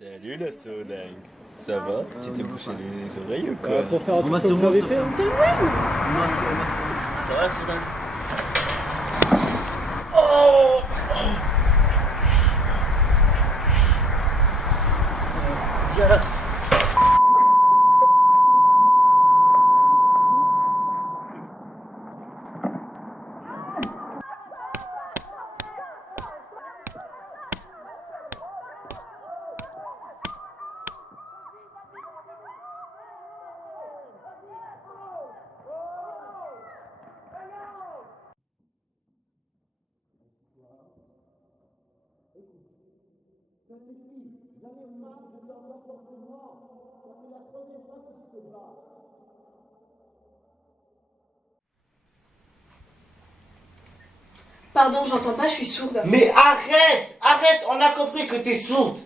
Salut la dingue. Ça va? Tu t'es bouché les oreilles ou quoi? Pour faire un truc comme vous avez fait, hein. Ça va la dingue? Pardon, j'entends pas, je suis sourde. Mais arrête, on a compris que t'es sourde.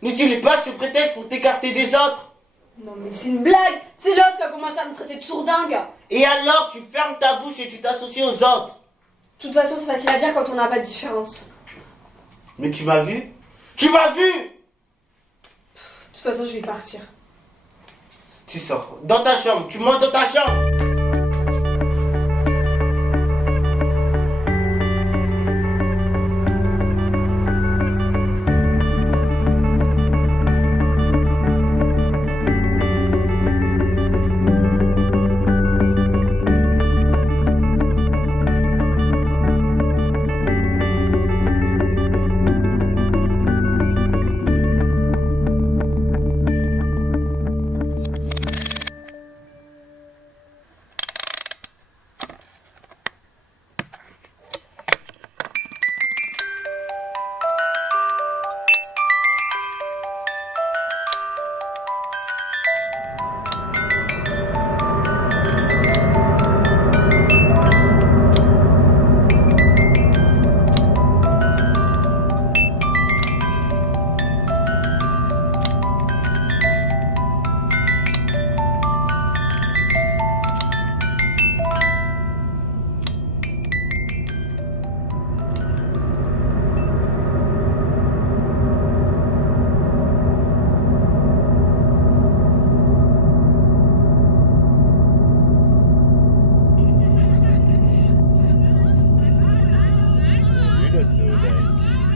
N'utilise pas ce prétexte pour t'écarter des autres. Non mais c'est une blague. C'est l'autre qui a commencé à me traiter de sourdingue. Et alors, tu fermes ta bouche et tu t'associes aux autres. De toute façon, c'est facile à dire quand on n'a pas de différence. Mais tu m'as vu? Tu m'as vu? De toute façon, je vais partir. Tu sors dans ta chambre, tu montes dans ta chambre.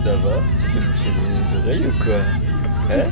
Ça va? Tu t'es bouché les oreilles ou quoi? Hein?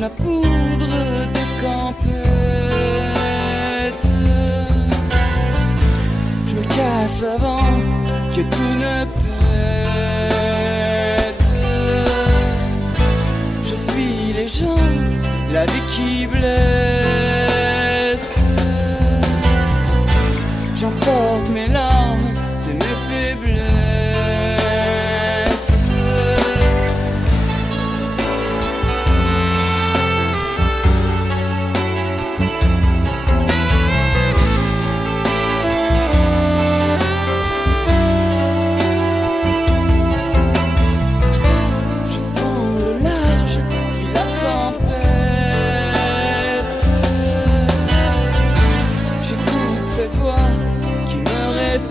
La poudre d'escampette, je me casse avant que tout ne pète. Je fuis les gens, la vie qui blesse. J'emporte mes larmes, c'est mes faiblesses. Cette voix qui me répète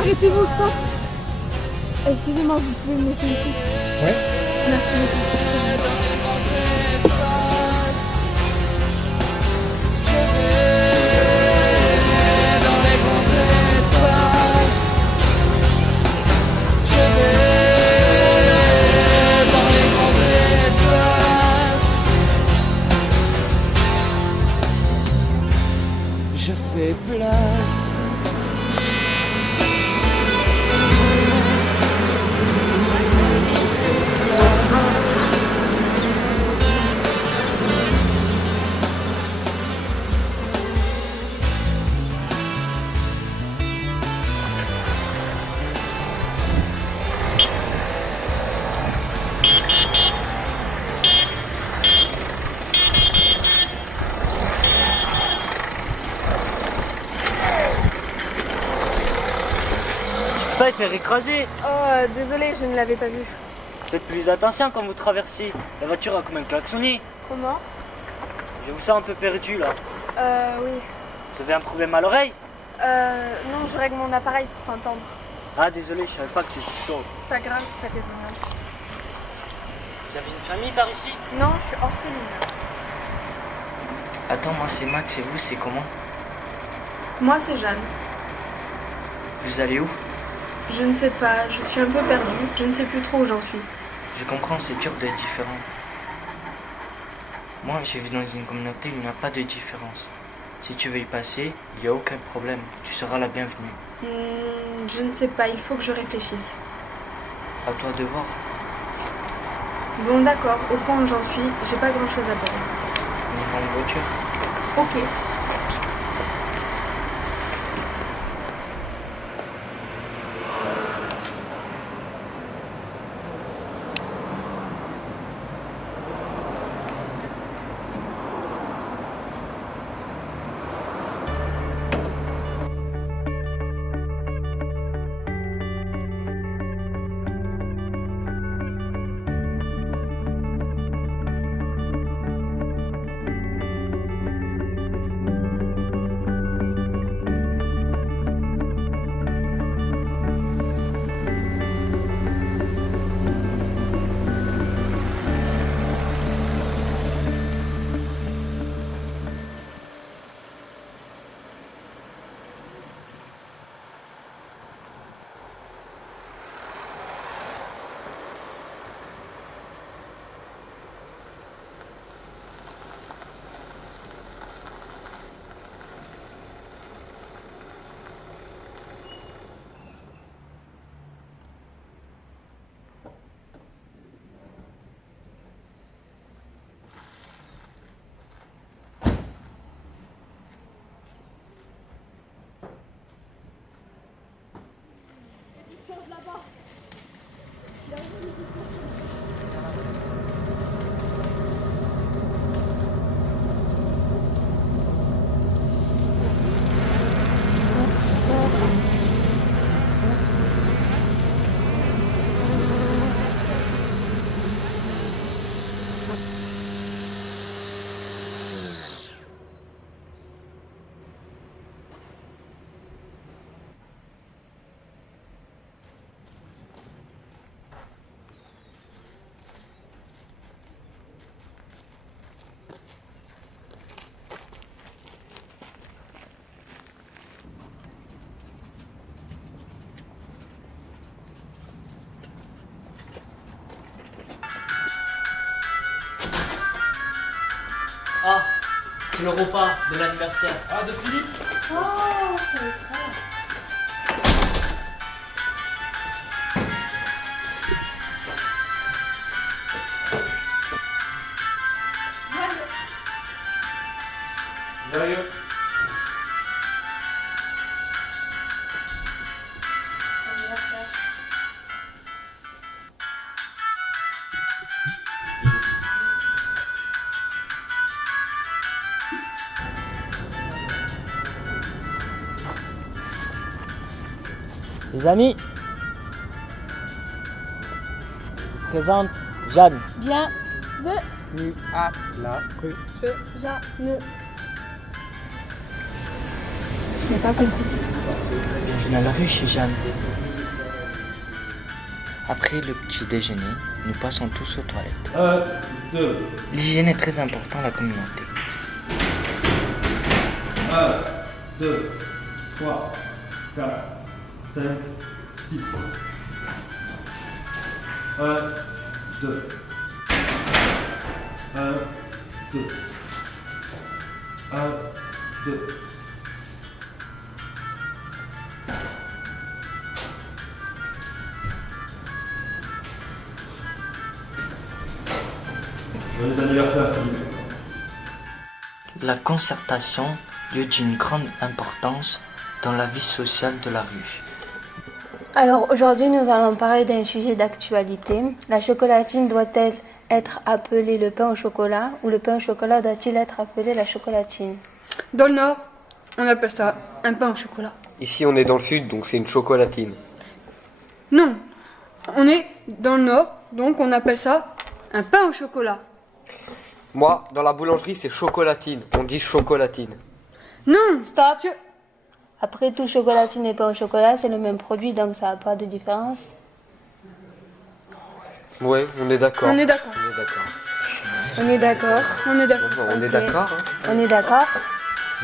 Arrêtez-vous, stop. Excusez-moi, vous pouvez me laisser ici. Ouais. Merci beaucoup. Je fais place. Pas faire écraser. Oh, désolé, je ne l'avais pas vu. Faites plus attention quand vous traversez. La voiture a quand même klaxonné. Comment? Je vous sens un peu perdu là. Oui. Vous avez un problème à l'oreille? Non, je règle mon appareil pour t'entendre. Ah désolé, je savais pas que c'était chaud. C'est pas grave, c'est pas désagréable. Vous avez une famille par ici? Non, je suis orpheline. Attends, moi c'est Max et vous c'est comment? Moi, c'est Jeanne. Vous allez où? Je ne sais pas, je suis un peu perdue. Je ne sais plus trop où j'en suis. Je comprends, c'est dur d'être différent. Moi j'ai vu dans une communauté où il n'y a pas de différence. Si tu veux y passer, il n'y a aucun problème. Tu seras la bienvenue. Je ne sais pas, il faut que je réfléchisse. À toi de voir. Bon, d'accord, au point où j'en suis, j'ai pas grand chose à dire. On ira en voiture. Ok. Ah, c'est le repas de l'anniversaire. Ah, de Philippe? Oh, c'est Joyeux. Les amis, je présente Jeanne. bien. Nu à la rue. Jeanne. J'ai pas compris. Bienvenue. Dans la rue chez Jeanne. Après le petit déjeuner, nous passons tous aux toilettes. 1, 2, L'hygiène est très importante dans la communauté. 1, 2, 3, 4, 5, 6. 1, 2. 1, 2. 1, 2. Joyeux anniversaire, Philippe. La concertation, lieu d'une grande importance dans la vie sociale de la rue. Alors aujourd'hui, nous allons parler d'un sujet d'actualité. La chocolatine doit-elle être appelée le pain au chocolat ou le pain au chocolat doit-il être appelé la chocolatine? Dans le Nord, on appelle ça un pain au chocolat. Ici, on est dans le sud, donc c'est une chocolatine. Non, on est dans le Nord, donc on appelle ça un pain au chocolat. Moi, dans la boulangerie, c'est chocolatine. On dit chocolatine. Non, Stop. Après tout, chocolatine et pain au chocolat, c'est le même produit, donc ça n'a pas de différence. Ouais, on est d'accord. On est d'accord. On est d'accord. On est d'accord. On est d'accord. On est Ok. d'accord. Hein. On est d'accord?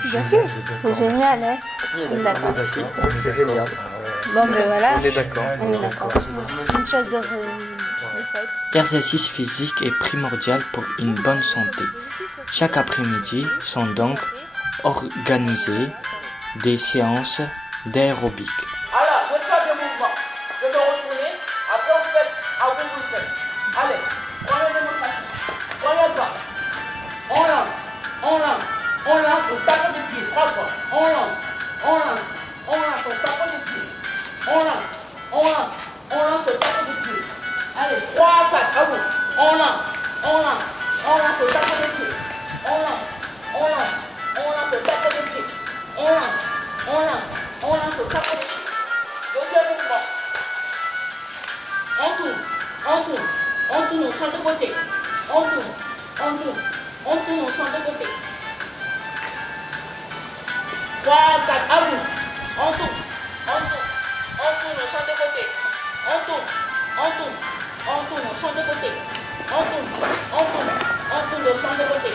Bien sûr. C'est génial, hein? On est d'accord. C'est génial. Bon, ben voilà. On est d'accord. On est d'accord. Une chose de faite. L'exercice physique est primordial pour une bonne santé. Chaque après-midi sont donc organisées des séances d'aérobic. Alors, je vais faire des mouvements. Je vais retourner. Après, vous faites. Après, vous le faites. Allez, prenez des démonstration. Prenez le pas. On lance. On lance. On lance. On tape des pieds. 3 fois. On lance. On lance. On lance. On tape des pieds. On lance. On lance. On lance. On tape des pieds. Allez, 3, 4. À vous. On lance. On lance. On lance. On tape des pieds. On lance. On lance. On lance. On tape des pieds. On lance. On lance. On lance. On tape des pieds. Deuxième mouvement. On tourne. On tourne. On tourne. On change de côté. On tourne. On tourne. On tourne. On change de côté. 3, 4. À vous. On tourne. On tourne. On tourne. On change de côté. On tourne. On tourne. On tourne. On change de côté. On tourne. On tourne. On tourne. On change de côté.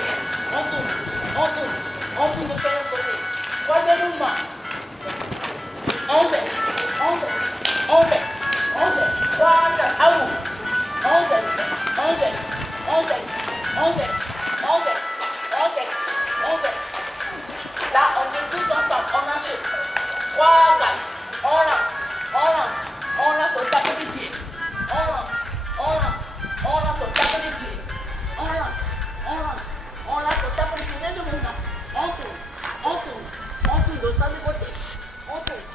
On tourne. On tourne. On tourne. On change de côté. Troisième mouvement. On jette. On jette. On jette. On jette. 3, 4. À vous. On jette. On jette. On jette. On jette. On jette. On jette. On jette. Là, on fait tous ensemble. On enchaîne. 3, 4. On lance. On lance. On lance. On tape des pieds. On lance. On lance. On lance. On tape des pieds. On lance. On lance. On lance. On tape des pieds. Deuxième mouvement. On tourne. On tourne. On tourne. On sort de côté. On tourne.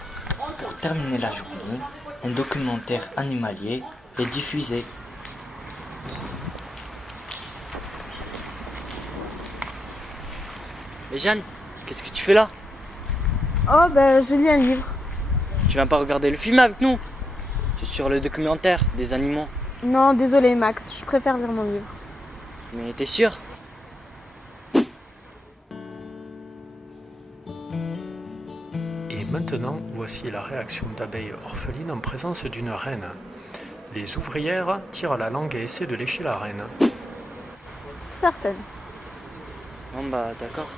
On tourne. Pour terminer la journée, un documentaire animalier est diffusé. Mais Jeanne, qu'est-ce que tu fais là? Oh, ben je lis un livre. Tu viens pas regarder le film avec nous? C'est sur le documentaire des animaux. Non, désolé Max, je préfère lire mon livre. Mais t'es sûr? Et maintenant, voici la réaction d'abeilles orphelines en présence d'une reine. Les ouvrières tirent la langue et essaient de lécher la reine. Certaine. Bon bah d'accord.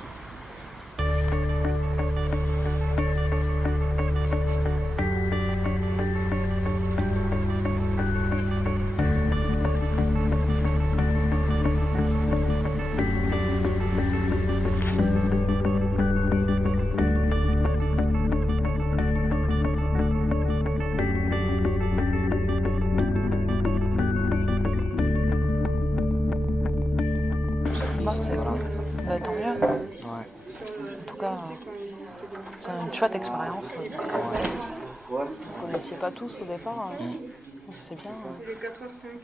Bah, tant mieux. Ouais. En tout cas, c'est une chouette expérience. Vous ne connaissiez pas tous au départ. C'est bien. Il est 4h05.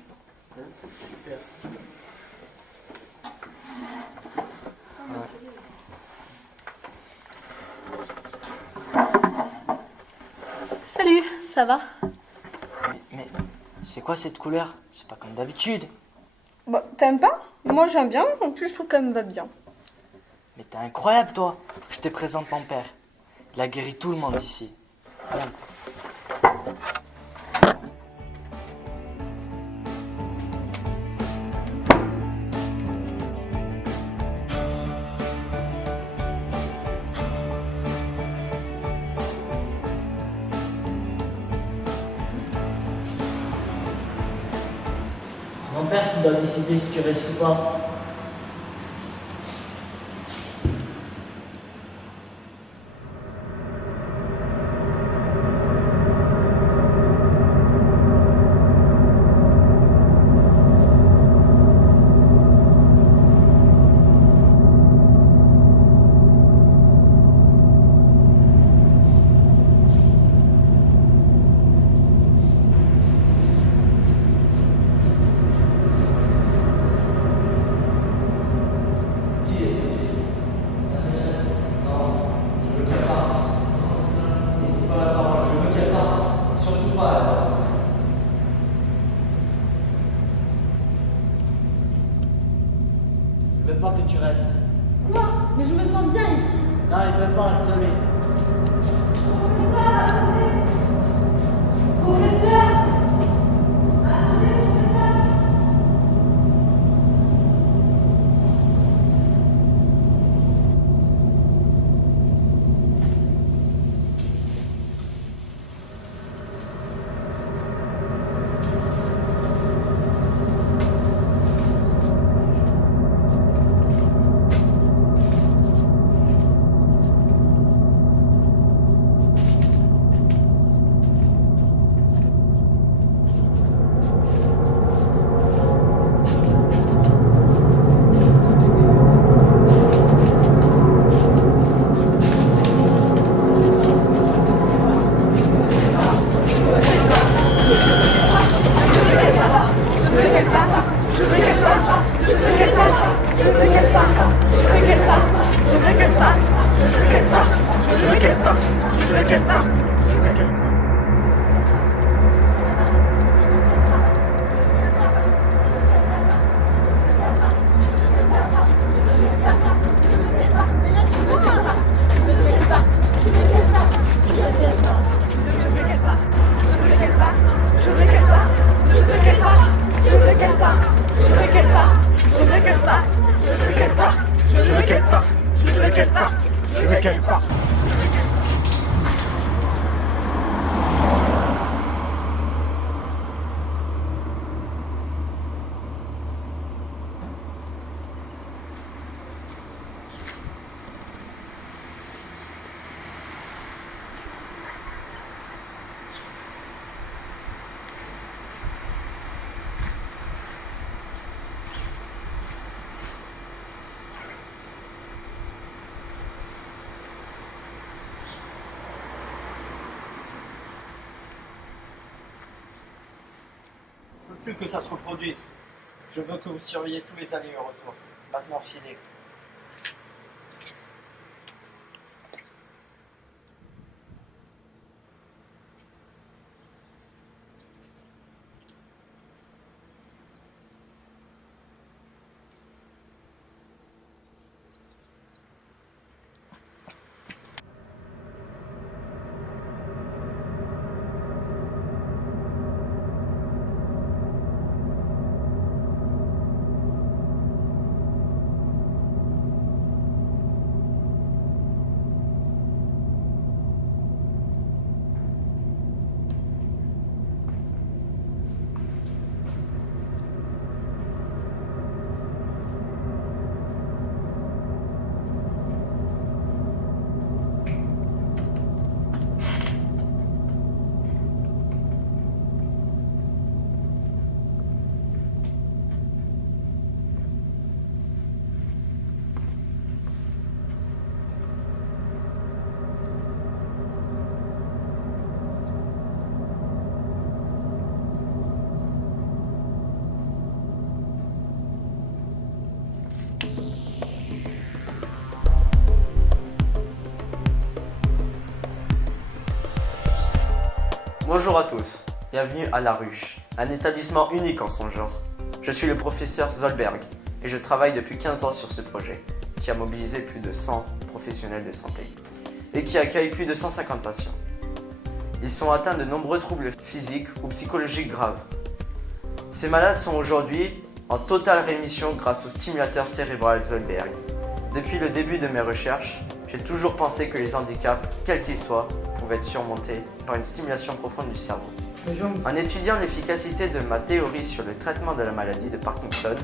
Salut, ça va? Mais c'est quoi cette couleur? C'est pas comme d'habitude. Bah, t'aimes pas? Moi j'aime bien, en plus je trouve qu'elle me va bien. Mais t'es incroyable toi. Je te présente mon père. Il a guéri tout le monde ici. C'est mon père qui doit décider si tu restes ou pas. Je veux pas que tu restes. Quoi? Mais je me sens bien ici. Non, il veut pas, désolé. Professeur, attendez. Professeur. Attendez, professeur. Plus que ça se reproduise. Je veux que vous surveillez tous les allers et retours. Maintenant, filez. Bonjour à tous, bienvenue à La Ruche, un établissement unique en son genre. Je suis le professeur Zolberg et je travaille depuis 15 ans sur ce projet, qui a mobilisé plus de 100 professionnels de santé et qui accueille plus de 150 patients. Ils sont atteints de nombreux troubles physiques ou psychologiques graves. Ces malades sont aujourd'hui en totale rémission grâce au stimulateur cérébral Zollberg. Depuis le début de mes recherches, j'ai toujours pensé que les handicaps, quels qu'ils soient, pouvaient être surmontés par une stimulation profonde du cerveau. En étudiant l'efficacité de ma théorie sur le traitement de la maladie de Parkinson,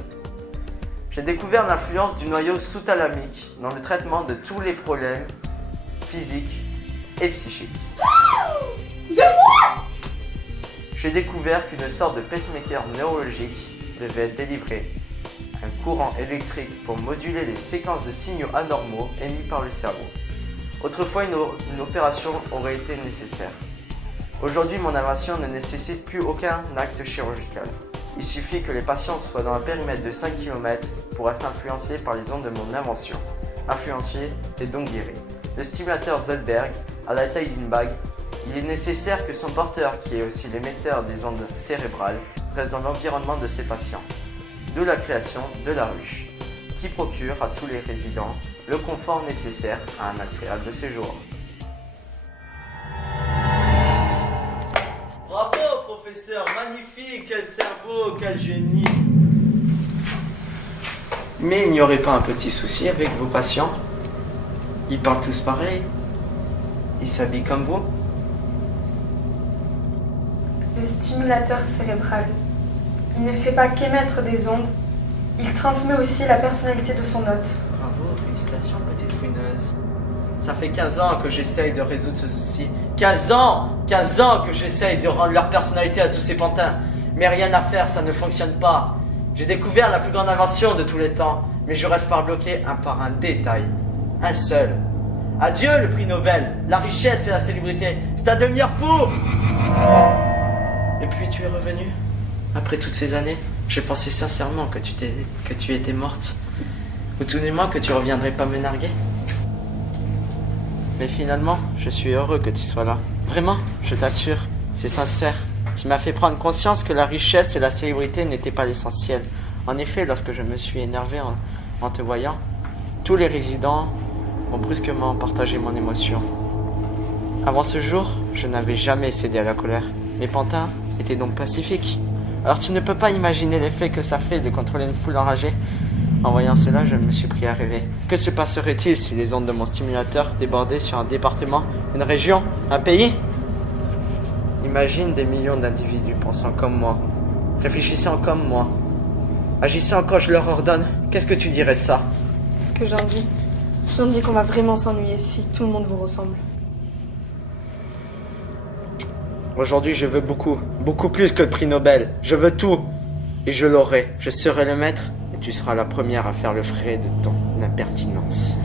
j'ai découvert l'influence du noyau sous-thalamique dans le traitement de tous les problèmes physiques et psychiques. Je vois! J'ai découvert qu'une sorte de pacemaker neurologique devait être délivré, un courant électrique pour moduler les séquences de signaux anormaux émis par le cerveau. Autrefois, une opération aurait été nécessaire. Aujourd'hui, mon invention ne nécessite plus aucun acte chirurgical. Il suffit que les patients soient dans un périmètre de 5 km pour être influencés par les ondes de mon invention. Influencés et donc guéris. Le stimulateur Zollberg a la taille d'une bague. Il est nécessaire que son porteur, qui est aussi l'émetteur des ondes cérébrales, reste dans l'environnement de ses patients. D'où la création de la ruche, qui procure à tous les résidents le confort nécessaire à un agréable séjour. Bravo, professeur, magnifique, quel cerveau, quel génie. Mais il n'y aurait pas un petit souci avec vos patients? Ils parlent tous pareil? Ils s'habillent comme vous? Le stimulateur cérébral, il ne fait pas qu'émettre des ondes, il transmet aussi la personnalité de son hôte. Bravo, félicitations petite fouineuse. Ça fait 15 ans que j'essaye de résoudre ce souci. 15 ans que j'essaye de rendre leur personnalité à tous ces pantins. Mais rien à faire, ça ne fonctionne pas. J'ai découvert la plus grande invention de tous les temps, mais je reste par bloqué par un détail. Un seul. Adieu le prix Nobel, la richesse et la célébrité. C'est à devenir fou. Et puis tu es revenu. Après toutes ces années, je pensais sincèrement que tu étais morte. Ou tout du moins que tu reviendrais pas me narguer. Mais finalement, je suis heureux que tu sois là. Vraiment, je t'assure, c'est sincère. Tu m'as fait prendre conscience que la richesse et la célébrité n'étaient pas l'essentiel. En effet, lorsque je me suis énervé en te voyant, tous les résidents ont brusquement partagé mon émotion. Avant ce jour, je n'avais jamais cédé à la colère. Mes pantins étaient donc pacifiques. Alors tu ne peux pas imaginer l'effet que ça fait de contrôler une foule enragée. En voyant cela, je me suis pris à rêver. Que se passerait-il si les ondes de mon stimulateur débordaient sur un département, une région, un pays? Imagine des millions d'individus pensant comme moi, réfléchissant comme moi, agissant quand je leur ordonne. Qu'est-ce que tu dirais de ça? Ce que j'en dis. J'en dis qu'on va vraiment s'ennuyer si tout le monde vous ressemble. Aujourd'hui, je veux beaucoup, beaucoup plus que le prix Nobel. Je veux tout. Et je l'aurai. Je serai le maître. Et tu seras la première à faire le frais de ton impertinence.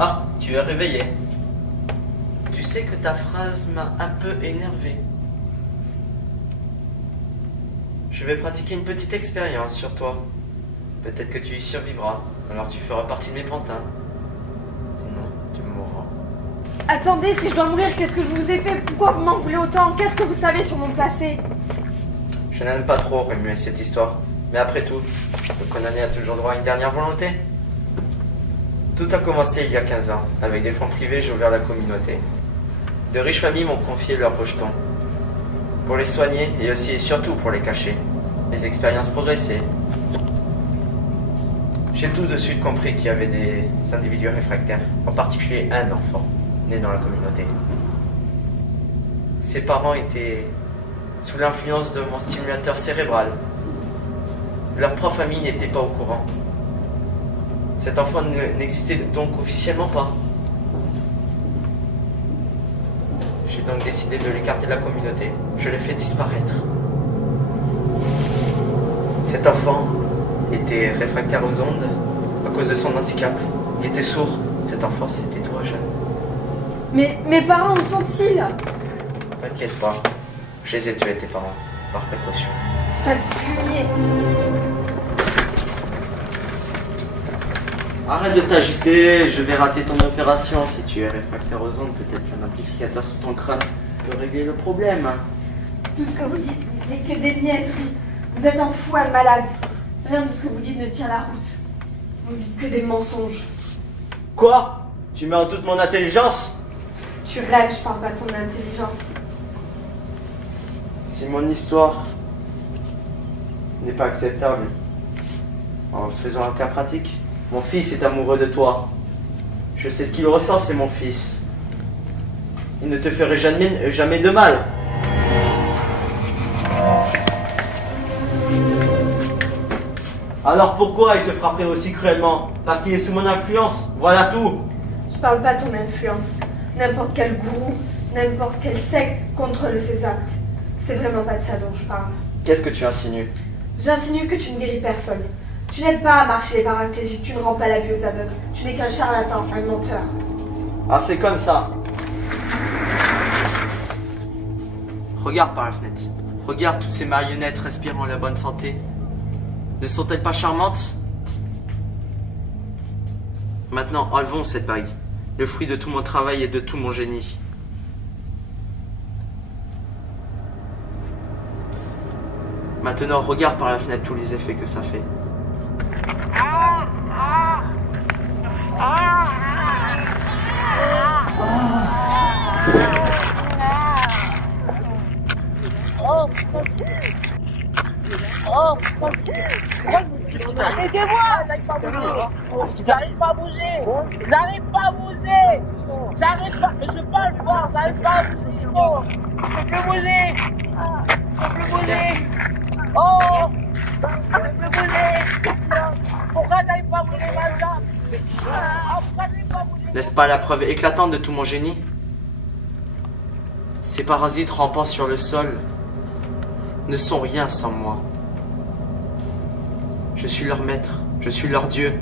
Ah, tu es réveillé. Tu sais que ta phrase m'a un peu énervé. Je vais pratiquer une petite expérience sur toi. Peut-être que tu y survivras, alors tu feras partie de mes pantins. Sinon, tu mourras. Attendez, si je dois mourir, qu'est-ce que je vous ai fait? Pourquoi vous m'en voulez autant? Qu'est-ce que vous savez sur mon passé? Je n'aime pas trop remuer cette histoire. Mais après tout, le condamné a toujours droit à une dernière volonté. Tout a commencé il y a 15 ans. Avec des fonds privés, j'ai ouvert la communauté. De riches familles m'ont confié leurs rejetons. Pour les soigner et aussi et surtout pour les cacher. Les expériences progressaient. J'ai tout de suite compris qu'il y avait des individus réfractaires, en particulier un enfant né dans la communauté. Ses parents étaient sous l'influence de mon stimulateur cérébral. Leur propre famille n'était pas au courant. Cet enfant n'existait donc officiellement pas. J'ai donc décidé de l'écarter de la communauté. Je l'ai fait disparaître. Cet enfant était réfractaire aux ondes à cause de son handicap. Il était sourd. Cet enfant, c'était toi, Jeanne. Mais mes parents, où sont-ils? T'inquiète pas. Je les ai tués, tes parents, par précaution. Sale fumier. Arrête de t'agiter, je vais rater ton opération. Si tu es réfractaire aux ondes, peut-être qu'un amplificateur sous ton crâne peut régler le problème. Tout ce que vous dites n'est que des niaiseries. Vous êtes un fou, un malade. Rien de ce que vous dites ne tient la route. Vous dites que des mensonges. Quoi? Tu mets en doute mon intelligence? Tu rêves, je parle pas de ton intelligence. Si mon histoire n'est pas acceptable, en faisant un cas pratique, mon fils est amoureux de toi. Je sais ce qu'il ressent, c'est mon fils. Il ne te ferait jamais de mal. Alors pourquoi il te frapperait aussi cruellement? Parce qu'il est sous mon influence, voilà tout. Je parle pas de ton influence. N'importe quel gourou, n'importe quelle secte contrôle ses actes. C'est vraiment pas de ça dont je parle. Qu'est-ce que tu insinues? J'insinue que tu ne guéris personne. Tu n'aides pas à marcher les paraplégiques, tu ne rends pas la vue aux aveugles. Tu n'es qu'un charlatan, un menteur. Ah, c'est comme ça. Regarde par la fenêtre. Regarde toutes ces marionnettes respirant la bonne santé. Ne sont-elles pas charmantes? Maintenant, enlevons cette bague, le fruit de tout mon travail et de tout mon génie. Maintenant, regarde par la fenêtre tous les effets que ça fait. Qu'est-ce qui t'arrive? Aidez-moi! Qu'est-ce qui t'arrive? J'arrive pas à bouger! J'arrive pas à bouger! J'arrive pas, mais je parle fort, j'arrive pas à bouger! Oh, je peux plus bouger! Je peux plus bouger! Oh! Je peux plus bouger! Pourquoi j'arrive pas à bouger ma jambe? Pourquoi j'arrive pas à bouger? N'est-ce pas la preuve éclatante de tout mon génie? Ces parasites rampant sur le sol ne sont rien sans moi. Je suis leur maître, je suis leur dieu.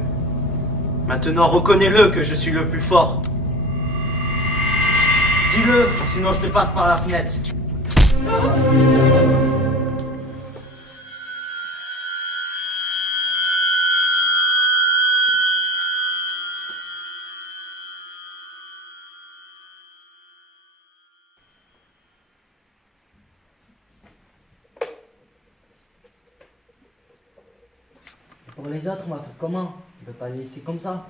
Maintenant, reconnais-le que je suis le plus fort. Dis-le, sinon je te passe par la fenêtre. Pour les autres, on va faire comment? On peut pas les laisser comme ça.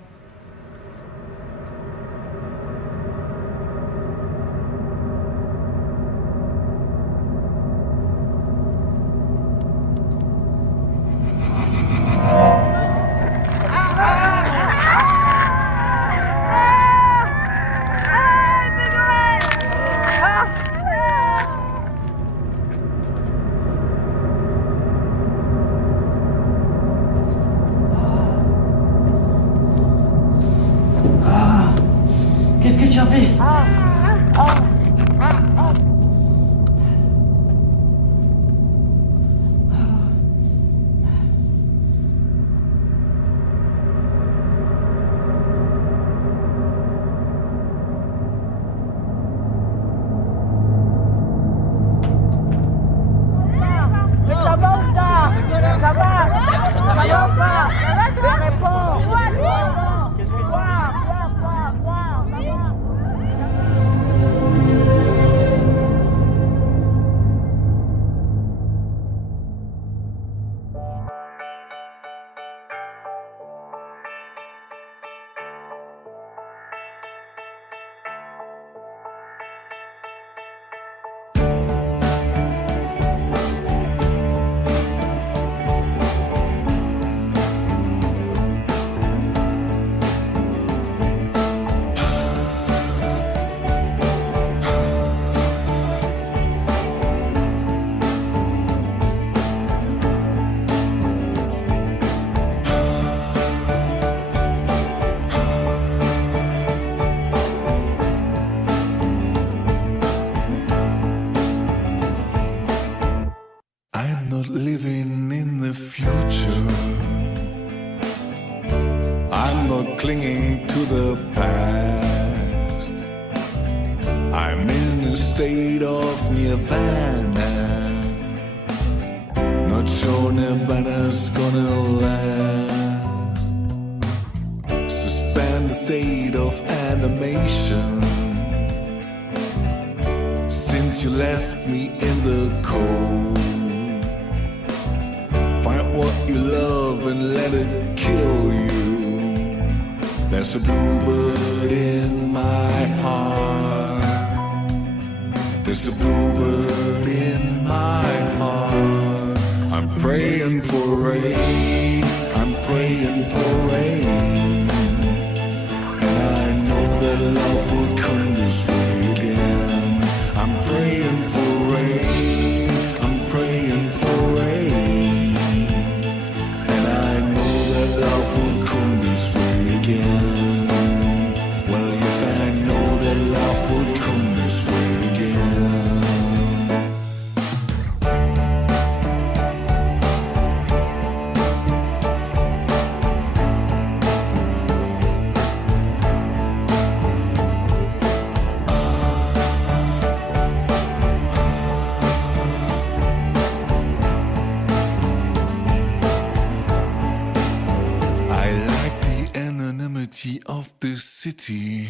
Qu'est-ce que tu as fait? Mais ça va ou pas? Ça va? Ça va ou pas? Mais réponds! I'm not living in the future. I'm not clinging to the past. I'm in a state of nirvana. Not sure nirvana's gonna last. Suspend the state of animation. Since you left me in the cold, find what you love and let it kill you. There's a bluebird in my heart. There's a bluebird in my heart. I'm praying for rain. I'm praying for rain. And I know that love will come this way again. I'm praying for rain. I'm praying for rain. And I know that love will come this way again. Well, yes, I know that love will come this way again. I like the anonymity of this city.